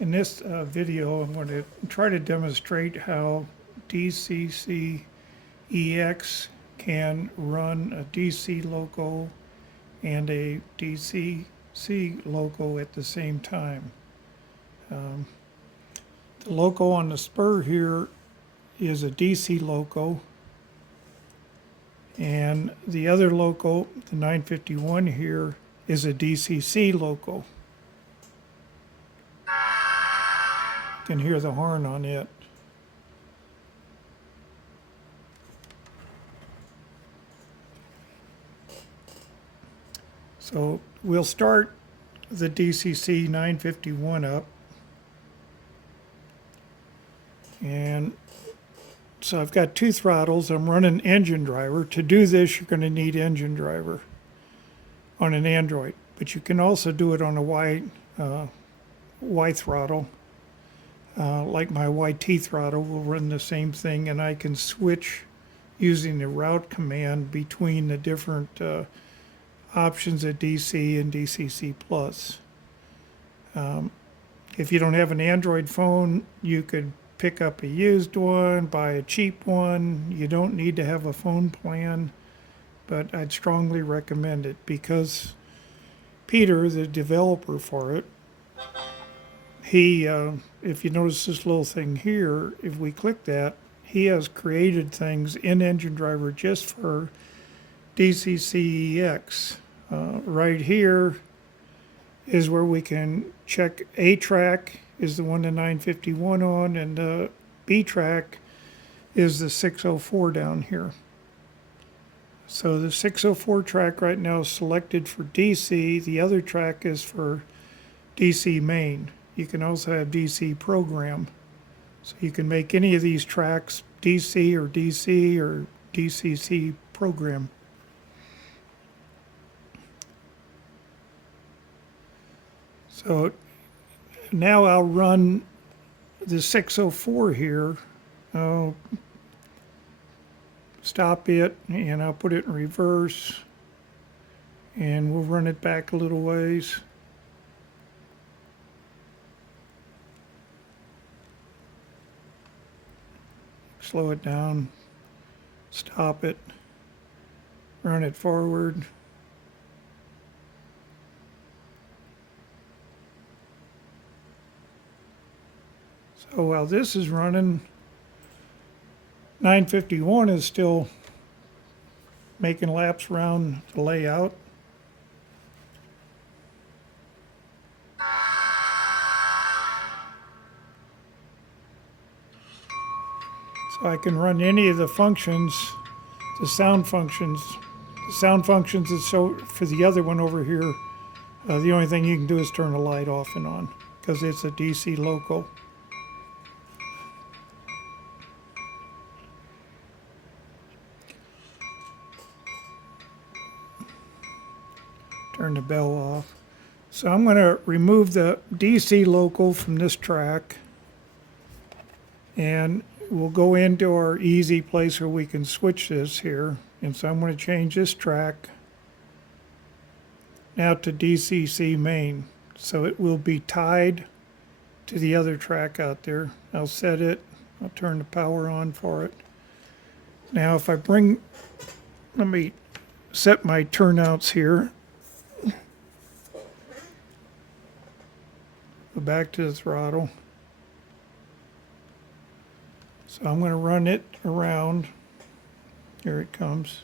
In this video, I'm going to try to demonstrate how DCC-EX can run a DC loco and a DCC loco at the same time. The loco on the spur here is a DC loco, and the other loco, the 951 here, is a DCC loco. You can hear the horn on it. So we'll start the DCC 951 up. And so I've got two throttles. I'm running EngineDriver. To do this, you're going to need EngineDriver on an Android, but you can also do it on a Y throttle. Like my YT throttle will run the same thing, and I can switch using the route command between the different options at DC and DCC plus. If you don't have an Android phone, you could pick up a used one, buy a cheap one. You don't need to have a phone plan, but I'd strongly recommend it because Peter, the developer for it, he, if you notice this little thing here, if we click that, he has created things in EngineDriver just for DCC-EX. Right here is where we can check A track is the one the 951 on, and the B track is the 604 down here. So the 604 track right now is selected for DC. The other track is for DC main. You can also have DC program. So you can make any of these tracks DC or DCC program. So now I'll run the 604 here. I'll stop it and I'll put it in reverse, and we'll run it back a little ways. Slow it down, stop it, run it forward. So while this is running, 951 is still making laps around the layout. So I can run any of the functions, the sound functions. The sound functions is so for the other one over here, the only thing you can do is turn the light off and on because it's a DC loco. Turn the bell off. So I'm going to remove the DC loco from this track, and we'll go into our easy place where we can switch this here. And so I'm going to change this track now to DCC main. So it will be tied to the other track out there. I'll set it. I'll turn the power on for it. Now if I let me set my turnouts here. Go back to the throttle. So I'm going to run it around. Here it comes.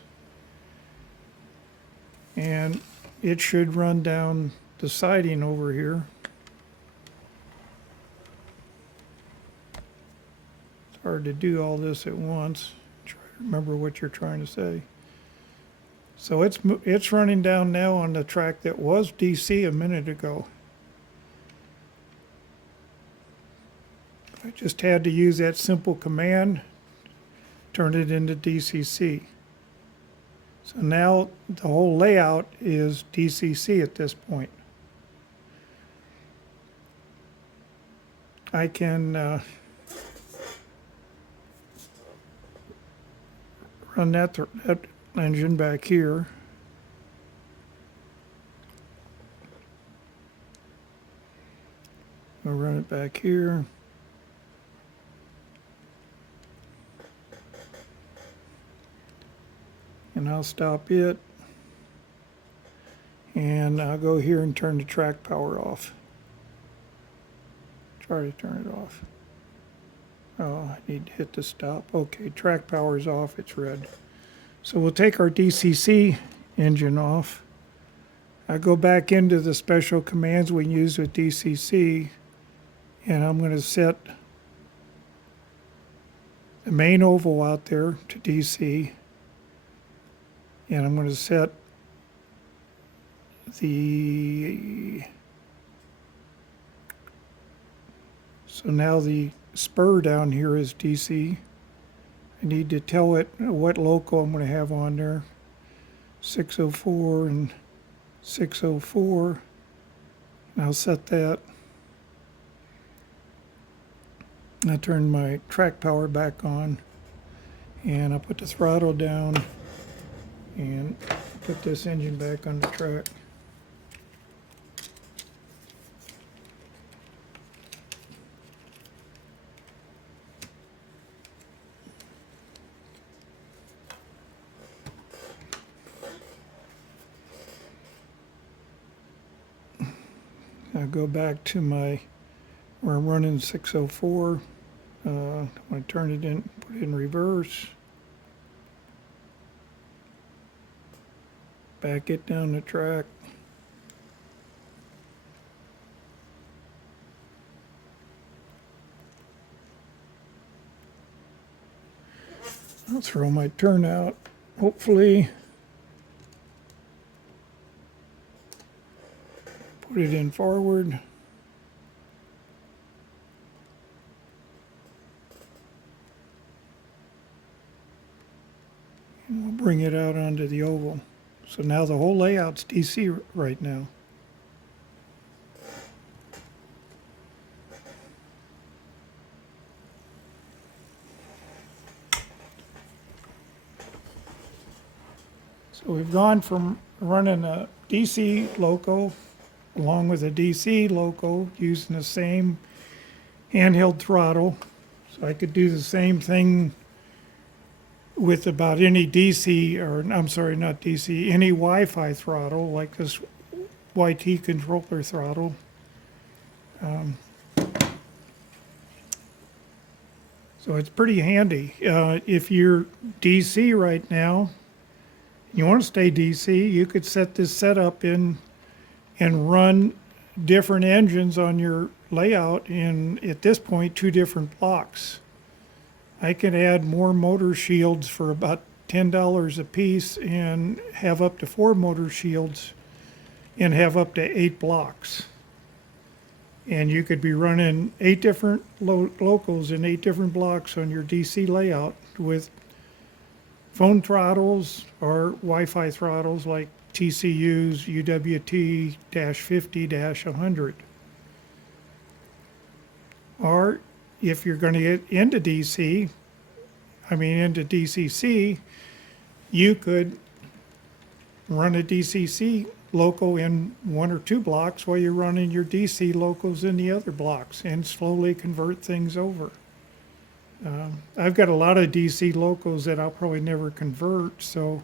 And it should run down the siding over here. It's hard to do all this at once. Try to remember what you're trying to say. So it's running down now on the track that was DC a minute ago. I just had to use that simple command, turn it into DCC. So now the whole layout is DCC at this point. I can run that engine back here. I'll run it back here. And I'll stop it. And I'll go here and turn the track power off. Try to turn it off. Oh, I need to hit the stop. Okay, track power is off, it's red. So we'll take our DCC engine off. I go back into the special commands we use with DCC, and I'm going to set the main oval out there to DC, and I'm going to set so now the spur down here is DC. I need to tell it what loco I'm going to have on there. 604 and 604. And I'll set that. I'll turn my track power back on. And I'll put the throttle down and put this engine back on the track. I'll go back to my where I'm running 604. I turn it in, put it in reverse. Back it down the track. I'll throw my turnout, hopefully. Put it in forward. And we'll bring it out onto the oval. So now the whole layout's DC right now. So we've gone from running a DC loco along with a DC loco using the same handheld throttle. So I could do the same thing with about any DC, or I'm sorry, not DC, any Wi-Fi throttle, like this YT controller throttle. So it's pretty handy. If you're DC right now, you want to stay DC, you could set this setup in and run different engines on your layout in, at this point, 2 different blocks. I can add more motor shields for about $10 a piece and have up to 4 motor shields and have up to 8 blocks. And you could be running 8 different locals in 8 different blocks on your DC layout with phone throttles or Wi-Fi throttles like TCU's UWT-50-100. Or if you're going to get into into DCC, you could run a DCC loco in 1 or 2 blocks while you're running your DC locos in the other blocks and slowly convert things over. I've got a lot of DC locos that I'll probably never convert, so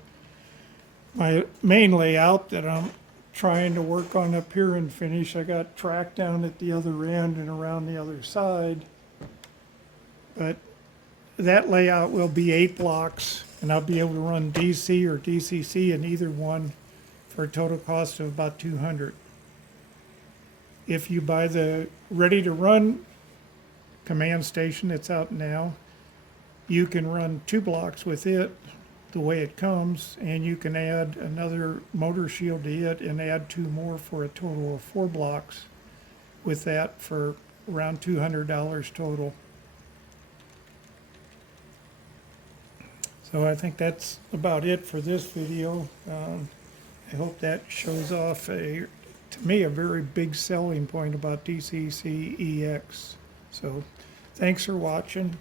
my main layout that I'm trying to work on up here and finish, I got track down at the other end and around the other side. But that layout will be 8 blocks, and I'll be able to run DC or DCC in either one for a total cost of about $200. If you buy the ready to run command station that's out now, you can run 2 blocks with it the way it comes, and you can add another motor shield to it and add 2 more for a total of 4 blocks with that for around $200 total. So I think that's about it for this video. I hope that shows off to me, a very big selling point about DCC-EX. So thanks for watching.